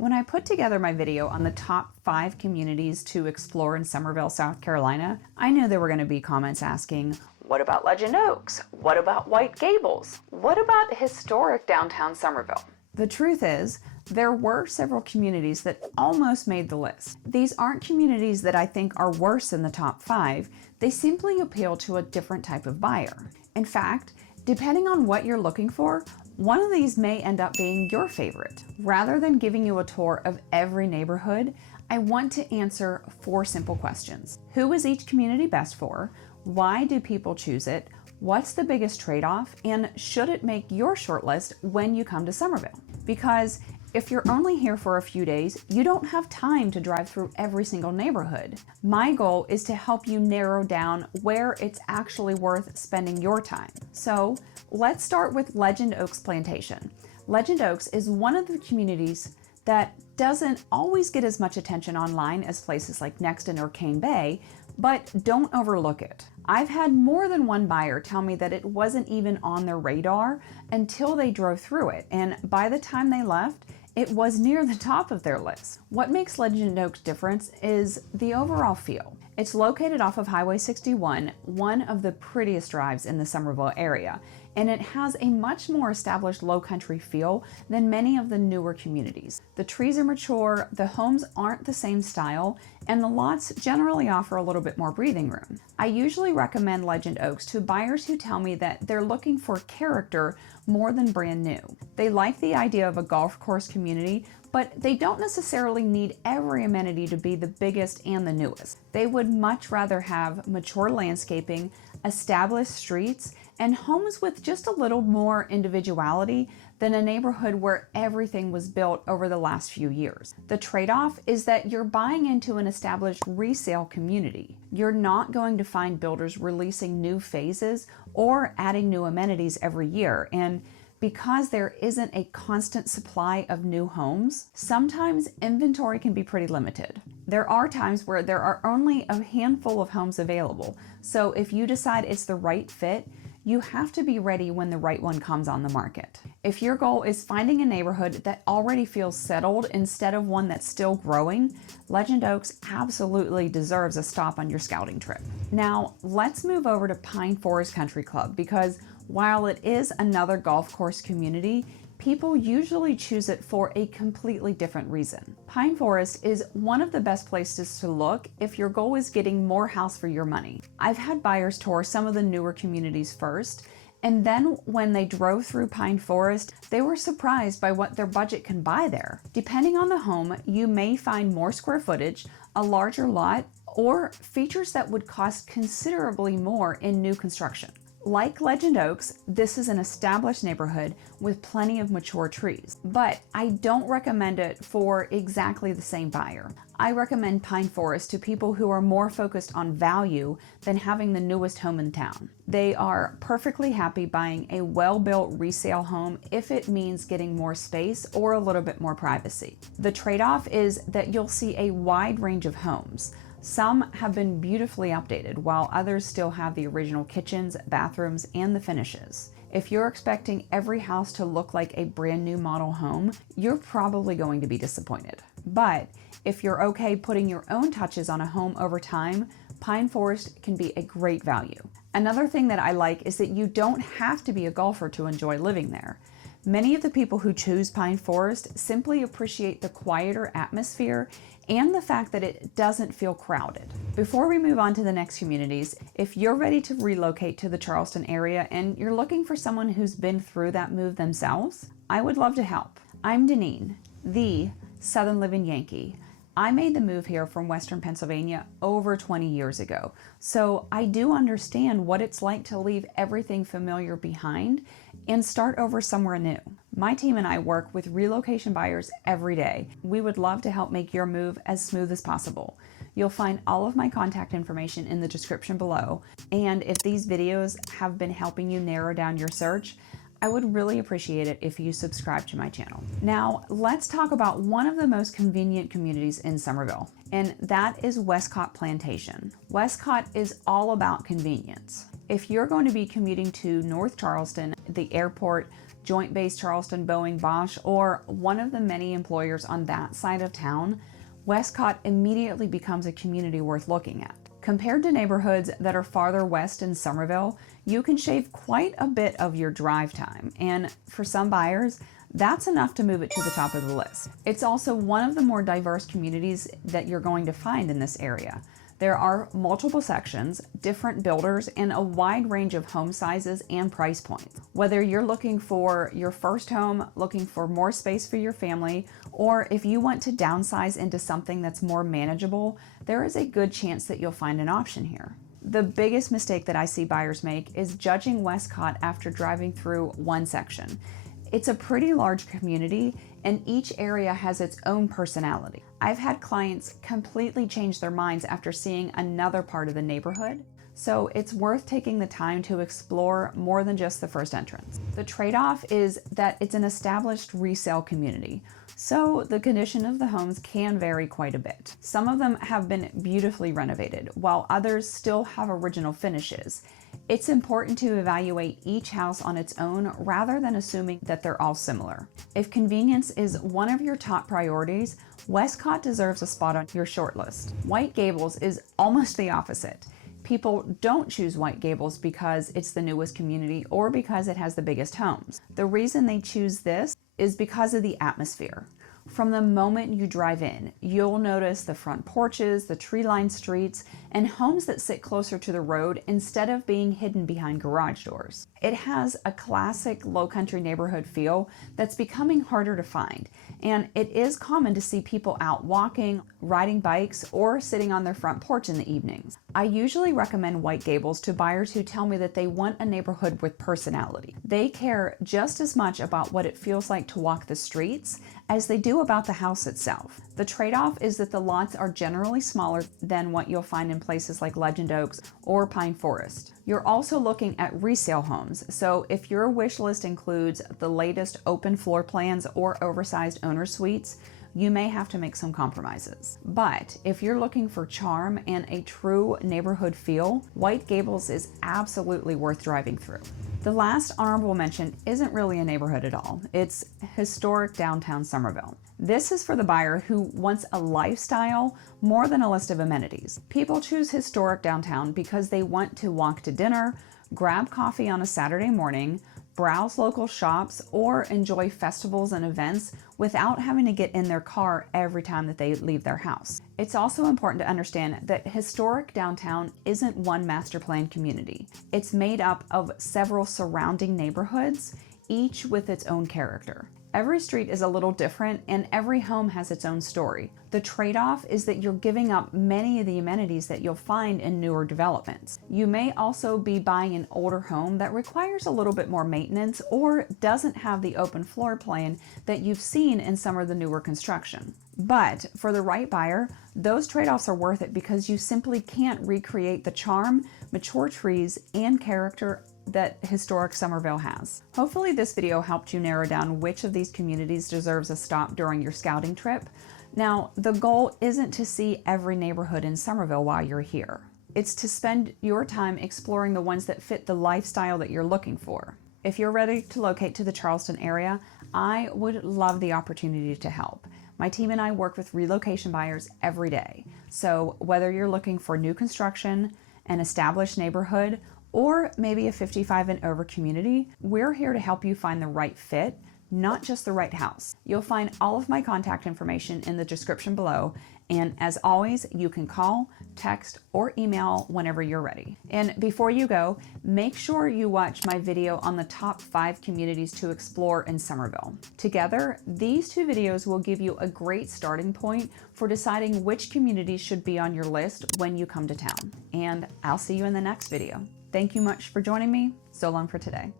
When I put together my video on the top 5 communities to explore in Summerville, South Carolina, I knew there were going to be comments asking, what about Legend Oaks? What about White Gables? What about Historic Downtown Summerville? The truth is, there were several communities that almost made the list. These aren't communities that I think are worse in the top 5, they simply appeal to a different type of buyer. In fact, depending on what you're looking for, one of these may end up being your favorite. Rather than giving you a tour of every neighborhood, I want to answer 4 simple questions. Who is each community best for? Why do people choose it? What's the biggest trade-off? And should it make your shortlist when you come to Summerville? Because if you're only here for a few days, you don't have time to drive through every single neighborhood. My goal is to help you narrow down where it's actually worth spending your time. So let's start with Legend Oaks Plantation. Legend Oaks is one of the communities that doesn't always get as much attention online as places like Nexton or Cane Bay, but don't overlook it. I've had more than one buyer tell me that it wasn't even on their radar until they drove through it, and by the time they left, it was near the top of their list. What makes Legend Oaks different is the overall feel. It's located off of Highway 61, one of the prettiest drives in the Summerville area, and it has a much more established Lowcountry feel than many of the newer communities. The trees are mature, the homes aren't the same style, and the lots generally offer a little bit more breathing room. I usually recommend Legend Oaks to buyers who tell me that they're looking for character more than brand new. They like the idea of a golf course community, but they don't necessarily need every amenity to be the biggest and the newest. They would much rather have mature landscaping, established streets, and homes with just a little more individuality than a neighborhood where everything was built over the last few years. The trade-off is that you're buying into an established resale community. You're not going to find builders releasing new phases or adding new amenities every year, and because there isn't a constant supply of new homes, sometimes inventory can be pretty limited. There are times where there are only a handful of homes available, so if you decide it's the right fit, you have to be ready when the right one comes on the market. If your goal is finding a neighborhood that already feels settled instead of one that's still growing, Legend Oaks absolutely deserves a stop on your scouting trip. Now, let's move over to Pine Forest Country Club, because while it is another golf course community, people usually choose it for a completely different reason. Pine Forest is one of the best places to look if your goal is getting more house for your money. I've had buyers tour some of the newer communities first, and then when they drove through Pine Forest, they were surprised by what their budget can buy there. Depending on the home, you may find more square footage, a larger lot, or features that would cost considerably more in new construction. Like Legend Oaks, this is an established neighborhood with plenty of mature trees, but I don't recommend it for exactly the same buyer. I recommend Pine Forest to people who are more focused on value than having the newest home in town. They are perfectly happy buying a well-built resale home if it means getting more space or a little bit more privacy. The trade-off is that you'll see a wide range of homes. Some have been beautifully updated, while others still have the original kitchens, bathrooms, and the finishes. If you're expecting every house to look like a brand new model home, you're probably going to be disappointed. But if you're okay putting your own touches on a home over time, Pine Forest can be a great value. Another thing that I like is that you don't have to be a golfer to enjoy living there. Many of the people who choose Pine Forest simply appreciate the quieter atmosphere and the fact that it doesn't feel crowded. Before we move on to the next communities, if you're ready to relocate to the Charleston area and you're looking for someone who's been through that move themselves, I would love to help. I'm Deneen, the Southern Living Yankee. I made the move here from Western Pennsylvania over 20 years ago, so I do understand what it's like to leave everything familiar behind and start over somewhere new. My team and I work with relocation buyers every day. We would love to help make your move as smooth as possible. You'll find all of my contact information in the description below, and if these videos have been helping you narrow down your search, I would really appreciate it if you subscribe to my channel. Now, let's talk about one of the most convenient communities in Summerville, and that is Wescott Plantation. Wescott is all about convenience. If you're going to be commuting to North Charleston, the airport, Joint Base Charleston, Boeing, Bosch, or one of the many employers on that side of town, Wescott immediately becomes a community worth looking at. Compared to neighborhoods that are farther west in Summerville, you can shave quite a bit of your drive time, and for some buyers, that's enough to move it to the top of the list. It's also one of the more diverse communities that you're going to find in this area. There are multiple sections, different builders, and a wide range of home sizes and price points. Whether you're looking for your first home, looking for more space for your family, or if you want to downsize into something that's more manageable, there is a good chance that you'll find an option here. The biggest mistake that I see buyers make is judging Wescott after driving through one section. It's a pretty large community, and each area has its own personality. I've had clients completely change their minds after seeing another part of the neighborhood, so it's worth taking the time to explore more than just the first entrance. The trade-off is that it's an established resale community, so the condition of the homes can vary quite a bit. Some of them have been beautifully renovated, while others still have original finishes. It's important to evaluate each house on its own rather than assuming that they're all similar. If convenience is one of your top priorities, Wescott deserves a spot on your shortlist. White Gables is almost the opposite. People don't choose White Gables because it's the newest community or because it has the biggest homes. The reason they choose this is because of the atmosphere. From the moment you drive in, you'll notice the front porches, the tree-lined streets, and homes that sit closer to the road instead of being hidden behind garage doors. It has a classic Lowcountry neighborhood feel that's becoming harder to find, and it is common to see people out walking, riding bikes, or sitting on their front porch in the evenings. I usually recommend White Gables to buyers who tell me that they want a neighborhood with personality. They care just as much about what it feels like to walk the streets as they do about the house itself. The trade-off is that the lots are generally smaller than what you'll find in places like Legend Oaks or Pine Forest. You're also looking at resale homes, so if your wish list includes the latest open floor plans or oversized owner suites, you may have to make some compromises. But if you're looking for charm and a true neighborhood feel, White Gables is absolutely worth driving through. The last honorable mention isn't really a neighborhood at all. It's Historic Downtown Summerville. This is for the buyer who wants a lifestyle more than a list of amenities. People choose Historic Downtown because they want to walk to dinner, grab coffee on a Saturday morning, browse local shops, or enjoy festivals and events without having to get in their car every time that they leave their house. It's also important to understand that Historic Downtown isn't one master plan community. It's made up of several surrounding neighborhoods, each with its own character. Every street is a little different and every home has its own story. The trade-off is that you're giving up many of the amenities that you'll find in newer developments. You may also be buying an older home that requires a little bit more maintenance or doesn't have the open floor plan that you've seen in some of the newer construction. But for the right buyer, those trade-offs are worth it because you simply can't recreate the charm, mature trees, and character that Historic Summerville has. Hopefully this video helped you narrow down which of these communities deserves a stop during your scouting trip. Now, the goal isn't to see every neighborhood in Summerville while you're here. It's to spend your time exploring the ones that fit the lifestyle that you're looking for. If you're ready to locate to the Charleston area, I would love the opportunity to help. My team and I work with relocation buyers every day. So whether you're looking for new construction, an established neighborhood, or maybe a 55 and over community, we're here to help you find the right fit, not just the right house. You'll find all of my contact information in the description below, and as always, you can call, text, or email whenever you're ready. And before you go, make sure you watch my video on the top 5 communities to explore in Summerville. Together, these 2 videos will give you a great starting point for deciding which communities should be on your list when you come to town. And I'll see you in the next video. Thank you much for joining me. So long for today.